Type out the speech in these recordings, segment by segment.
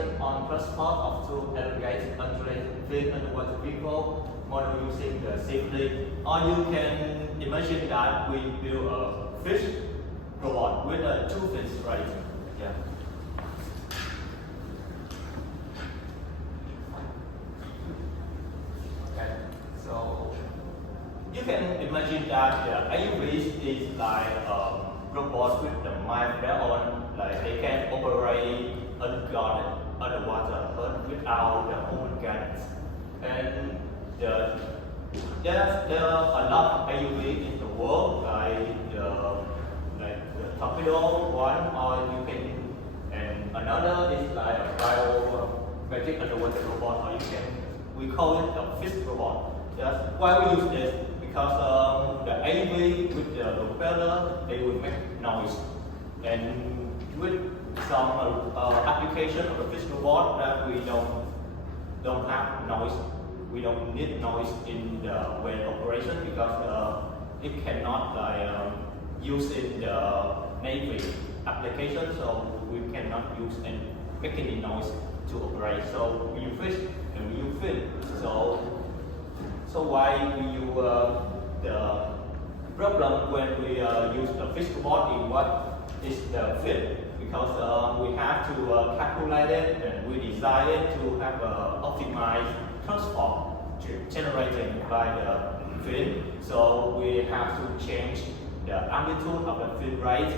application on transport of two elongated undulating fin underwater vehicle model using the safely. Or you can imagine that we build a fish robot with two fins, right? Yeah. Okay. So you can imagine that the AUVs is like robots with the mind of their own, like they can operate unguarded underwater but without the human guidance. And there are a lot of AUV in the world, like the torpedo one, or you can, and another is like a biometric underwater robot, or we call it a fish robot. That's why we use this, because the AUV with the propeller, they will make noise, and with some application of the fish robot that we don't have noise. We don't need noise in the when operation, because it cannot use in the Navy application, so we cannot use and make any noise to operate. So we use fish and we use fin. So why we use the problem when we use the fish robot in what is the fin? Because we have to calculate it, and we design it to have optimized transport generated by the fin. So we have to change the amplitude of the fin rate,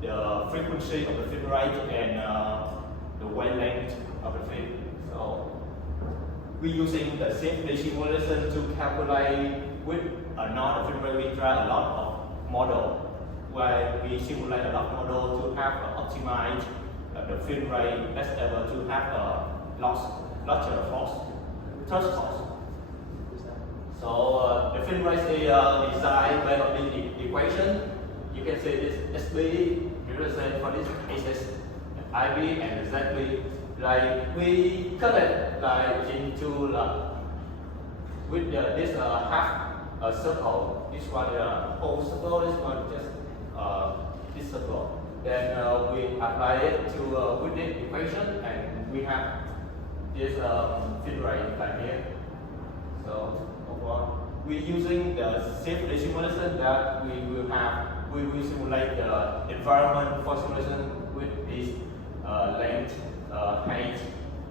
the frequency of the fin rate, and the wavelength of the fin. So we're using the safety simulation to calculate with another fin rate. We try a lot of model where we simulate a lot of model to have optimized the fin rate best ever, to have a larger force transport. So the fin rate is designed based on this equation. You can see this SB represent for this axis, IB and ZB. Like we cut it like into with this half a circle. This one whole circle. This one just this circle. Then we apply it to with this equation, and we have this fin rate like here. So overall, we're using the safety simulation that we will have. We will simulate the environment for simulation with this length, height,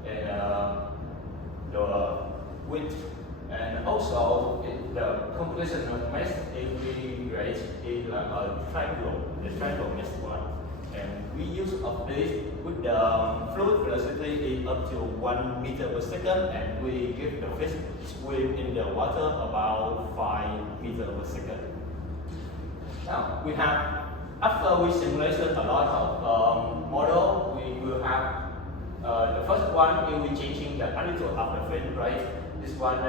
and the width, and also the computational mesh integrate is like a triangle, the triangle mesh one. And we use of this with the fluid velocity is up to 1 meter per second, and we give the fish swim in the water about 5 meters per second. Now we have, after we simulation a lot of model, we will have the first one will be changing the amplitude of the fin, right? This one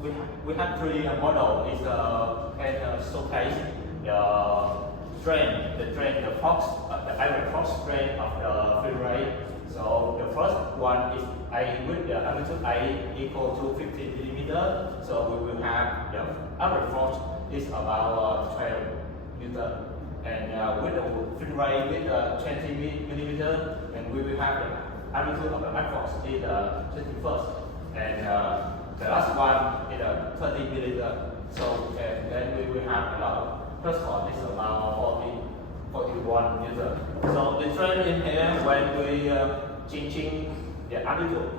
we have three model is can showcase the fox, the iron fox strength of the fin rate. So the first one is A with the amplitude A equal to 50 millimeter. So we will have the average force is about 12 meter, and with the fin rate with 20 millimeter, and we will have the amplitude of the max force is 21st, and the last one is 30 millimeter. So and then we will have a lot of transport is about 41 meter. So the trend in here, when we changing the amplitude,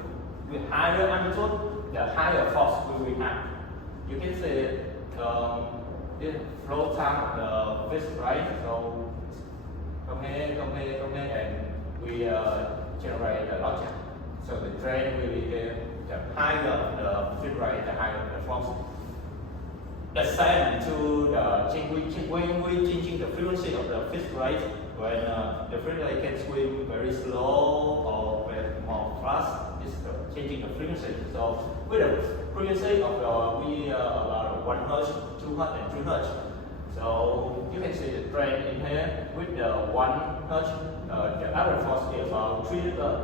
with higher amplitude, the higher force we will have. You can see this flow time of the fish, right? So come here, and we generate the logic. So the trend will be here. The higher the fin rate, the higher the force. The same to the when we changing the frequency of the fish rate, when the fish rate can swim very slow or very more fast, it's changing the frequency. So with the frequency of the about 1 Hz, 2 Hz, and 3 Hz. So you can see the trend in here with the 1 Hz, the average force is about 3 meters,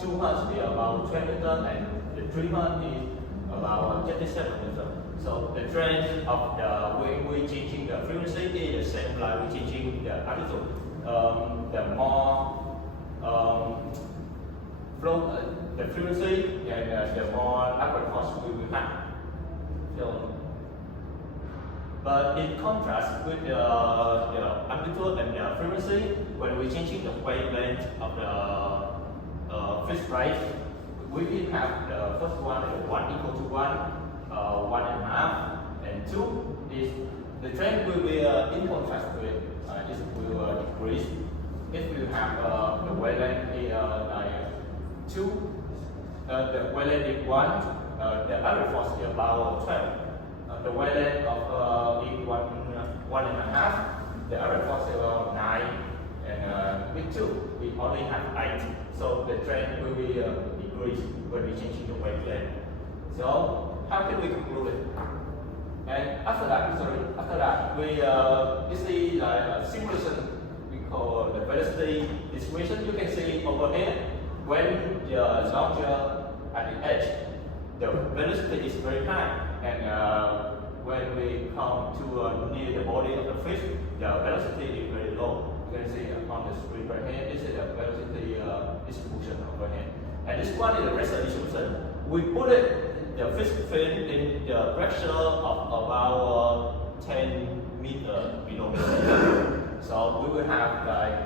2 Hz is about 20 meters, and the 3 Hz is about 27 meters. So the trend of the when we changing the frequency is the same like we changing the amplitude. The more frequency, and the more upward force we will have. So, but in contrast with the amplitude and the frequency, when we're changing the wavelength of the phase rate, we will have the first one, 1 equal to 1, 1.5, and 2 is the trend will be in contrast with it will decrease. If we have the wavelength like 2, the wavelength is 1, the average force is about 12. The wavelength of 1.5, the average force is about 9, and with 2, we only have 8. So the trend will be decrease when we changing the wavelength. So how can we conclude it? And after that, we see like a simulation we call the velocity distribution. You can see over here when the launcher at the edge, the velocity is very high, and when we come to near the body of the fish, the velocity is very low. You can see on the screen right here. This is the velocity distribution over here, and this one is the pressure distribution. We put it. The fish fin in the pressure of about 10 meters below the sea. So we will have like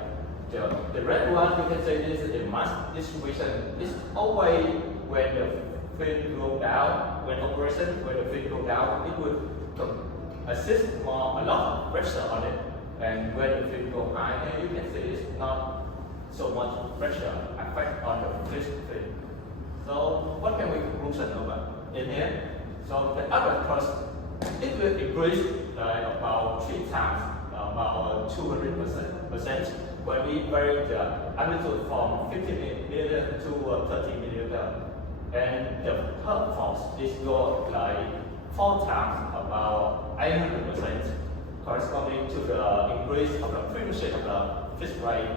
the red one. You can say this is the mass distribution. It's always when the fin go down, when the fin go down, it would assist a lot of pressure on it. And when the fin go high, you can see it's not so much pressure effect on the fish fin. So what can we conclusion about in here? So the average cost, it will increase about 3 times, about 200% when we vary the amplitude from 50 millimeter to 30 millimeter, and the hub force is go like 4 times, about 800%, corresponding to the increase of the frequency of the fish rate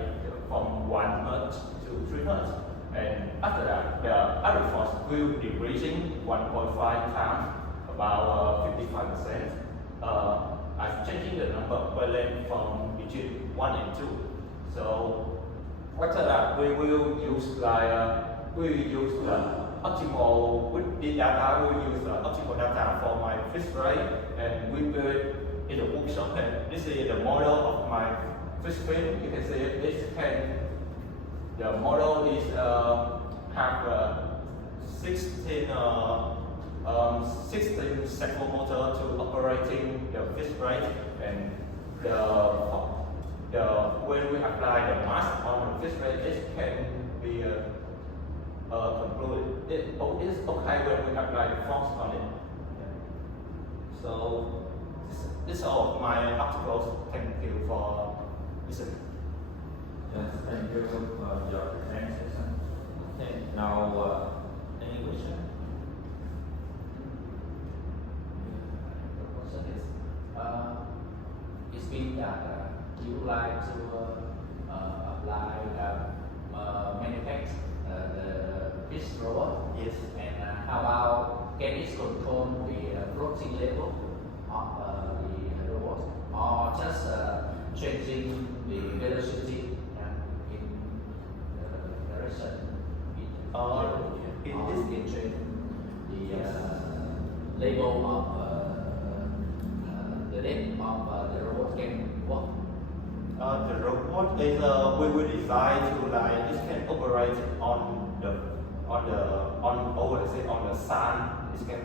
from 1 Hz to 3 Hz. And after that, the average force will be decreasing 1.5 times, about 55%. I'm changing the number of wavelength from between 1 and 2. So after that, we will use the optimal with the data. We will use the optimal data for my fish rate, and we do it in the workshop. And this is the model of my fish fin. You can see it can. The model is have 16 cycle motor to operating the fish rate, and when we apply the mass on the fish rate, it can be concluded. It is okay when we apply the force on it. So this is all of my articles. Thank you for listening. Yes, thank you for your presentation. Okay, now any question? The question is, it's been that you would like to apply manufacture the fish robot. Yes. And how about can it control the floating level of the robot, or just changing the velocity? The label of the name of the robot can work. The robot is we will design to like it can operate on the sun. It can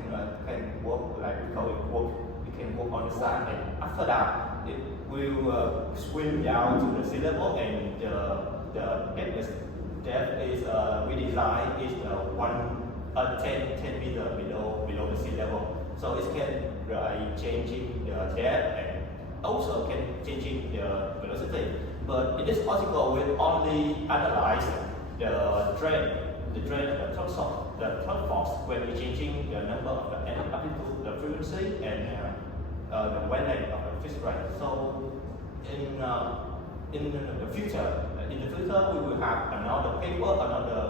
work like we call it work. It can work on the sun, and after that it will swim down to the sea level, and the depth is we design is 10 meter below the sea level, so it can changing the depth and also can changing the velocity. But in this article we only analyze the trend of the thrust force when we changing the number of the amplitude, the frequency, and the wavelength of the fish rate. So in the future, we will have another paper, another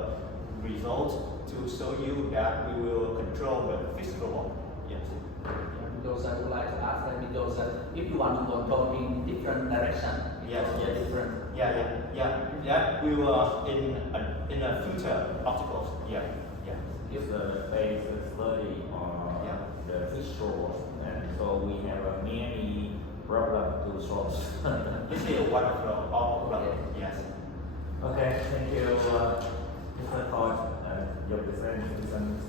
result to show you that we will control the fish robot. Yes. Because I would like to ask them, because if you want to control in different direction, yes, different. Yeah. We will in a future articles. Yeah. we have many problems to solve. This is one of the all problem. Yes. Okay, thank you, Mr. Khoi. Your presentation